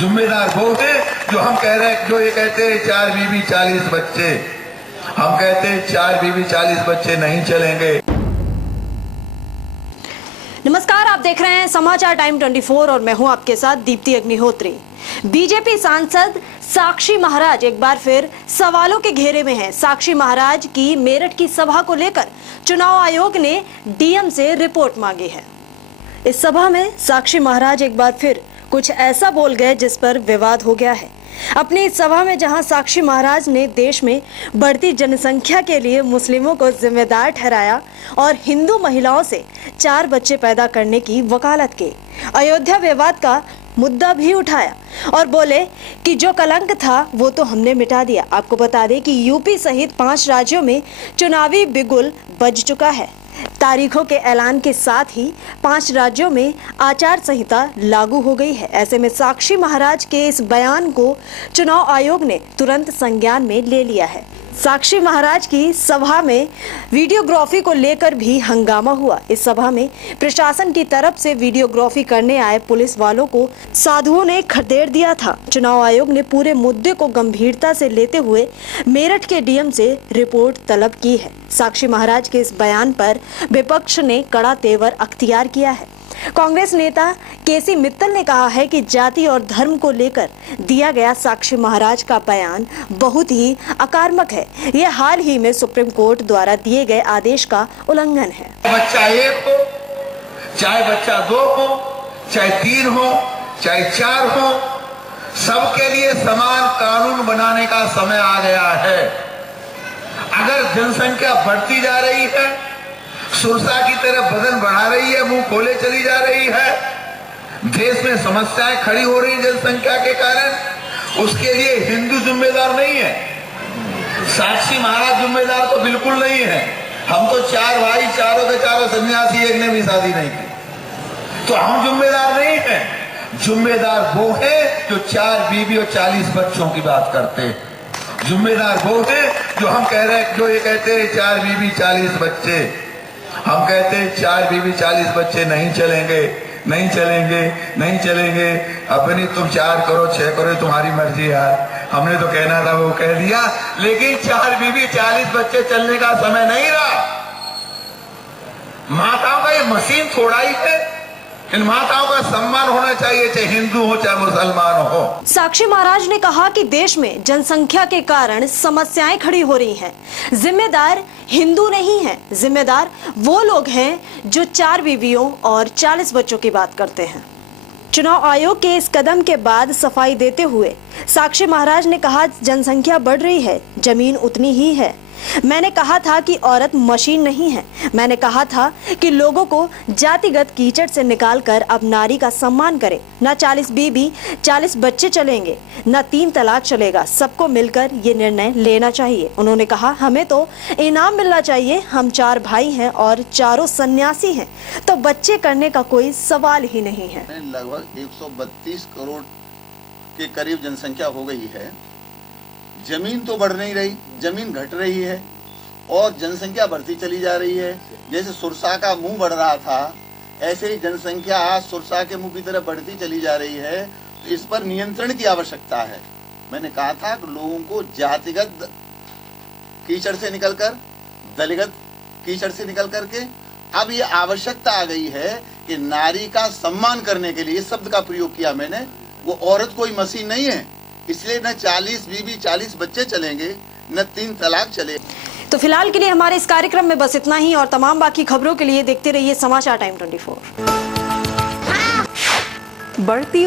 जिम्मेदार वो है जो हम कह रहे हैं, जो ये कहते हैं 4 बीवी 40 बच्चे, हम कहते हैं 4 बीवी 40 बच्चे नहीं चलेंगे। नमस्कार, आप देख रहे हैं समाचार टाइम 24 और मैं हूं आपके साथ दीप्ति अग्निहोत्री। बीजेपी सांसद साक्षी महाराज एक बार फिर सवालों के घेरे में हैं। साक्षी महाराज की मेरठ की सभा को लेकर चुनाव आयोग ने डीएम से रिपोर्ट मांगी है। इस सभा में साक्षी महाराज एक बार फिर कुछ ऐसा बोल गए जिस पर विवाद हो गया है। अपनी इस सभा में जहां साक्षी महाराज ने देश में बढ़ती जनसंख्या के लिए मुस्लिमों को जिम्मेदार ठहराया और हिंदू महिलाओं से 4 बच्चे पैदा करने की वकालत की, अयोध्या विवाद का मुद्दा भी उठाया और बोले कि जो कलंक था वो तो हमने मिटा दिया। आपको बता दें कि यूपी सहित 5 राज्यों में चुनावी बिगुल बज चुका है। तारीखों के ऐलान के साथ ही 5 राज्यों में आचार संहिता लागू हो गई है। ऐसे में साक्षी महाराज के इस बयान को चुनाव आयोग ने तुरंत संज्ञान में ले लिया है। साक्षी महाराज की सभा में वीडियोग्राफी को लेकर भी हंगामा हुआ। इस सभा में प्रशासन की तरफ से वीडियोग्राफी करने आए पुलिस वालों को साधुओं ने खदेड़ दिया था। चुनाव आयोग ने पूरे मुद्दे को गंभीरता से लेते हुए मेरठ के डीएम से रिपोर्ट तलब की है। साक्षी महाराज के इस बयान पर विपक्ष ने कड़ा तेवर अख्तियार किया है। कांग्रेस नेता केसी मित्तल ने कहा है कि जाति और धर्म को लेकर दिया गया साक्षी महाराज का बयान बहुत ही आक्रामक है। यह हाल ही में सुप्रीम कोर्ट द्वारा दिए गए आदेश का उल्लंघन है। बच्चा 1 हो, चाहे बच्चा 2 हो, चाहे 3 हो, चाहे 4 हो, सबके लिए समान कानून बनाने का समय आ गया है। अगर जनसंख्या बढ़ती जा रही है, सुरसा की तरफ बदन बढ़ा रही है, मुंह खोले चली जा रही है, देश में समस्याएं खड़ी हो रही जनसंख्या के कारण, उसके लिए हिंदू जिम्मेदार नहीं है। साक्षी महाराज जिम्मेदार तो बिल्कुल नहीं है। हम तो 4 भाई, चारों के चारों सन्यासी, एक ने भी शादी नहीं की, तो हम जिम्मेदार नहीं है। जिम्मेदार वो है जो 4 बीवी और 40 बच्चों की बात करते हैं। जिम्मेदार वो है जो हम कह रहे हैं, जो ये कहते हैं 4 बीवी 40 बच्चे, हम कहते हैं 4 बीवी 40 बच्चे नहीं चलेंगे, नहीं चलेंगे, नहीं चलेंगे। अपनी तुम 4 करो 6 करो, तुम्हारी मर्जी यार, हमने तो कहना था वो कह दिया, लेकिन 4 बीवी 40 बच्चे चलने का समय नहीं रहा। माताओं का ये मशीन थोड़ा ही है। इन माताओं का सम्मान होना चाहिए, चाहे हिंदू हो चाहे मुसलमान हो। साक्षी महाराज ने कहा कि देश में जनसंख्या के कारण समस्याएं खड़ी हो रही हैं। जिम्मेदार हिंदू नहीं है, जिम्मेदार वो लोग हैं जो 4 बीवियों और 40 बच्चों की बात करते हैं। चुनाव आयोग के इस कदम के बाद सफाई देते हुए साक्षी महाराज ने कहा, जनसंख्या बढ़ रही है, जमीन उतनी ही है। मैंने कहा था कि औरत मशीन नहीं है। मैंने कहा था कि लोगों को जातिगत कीचड़ से निकालकर अब नारी का सम्मान करें। न 40 बीबी 40 बच्चे चलेंगे, न 3 तलाक चलेगा। सबको मिलकर ये निर्णय लेना चाहिए। उन्होंने कहा, हमें तो इनाम मिलना चाहिए। हम 4 भाई हैं और चारों सन्यासी हैं, तो बच्चे करने का कोई सवाल ही नहीं है। लगभग 132 करोड़ के करीब जनसंख्या हो गई है। जमीन तो बढ़ नहीं रही, जमीन घट रही है और जनसंख्या बढ़ती चली जा रही है। जैसे सुरसा का मुंह बढ़ रहा था, ऐसे ही जनसंख्या आज सुरसा के मुंह की तरफ बढ़ती चली जा रही है। तो इस पर नियंत्रण की आवश्यकता है। मैंने कहा था कि लोगों को जातिगत कीचड़ से निकलकर, दलगत कीचड़ से निकल करके अब ये आवश्यकता आ गई है कि नारी का सम्मान करने के लिए इस शब्द का प्रयोग किया मैंने। वो औरत कोई मशीन नहीं है, इसलिए न 40 बीवी 40 बच्चे चलेंगे, न 3 तलाक चले। तो फिलहाल के लिए हमारे इस कार्यक्रम में बस इतना ही और तमाम बाकी खबरों के लिए देखते रहिए समाचार टाइम 24। बढ़ती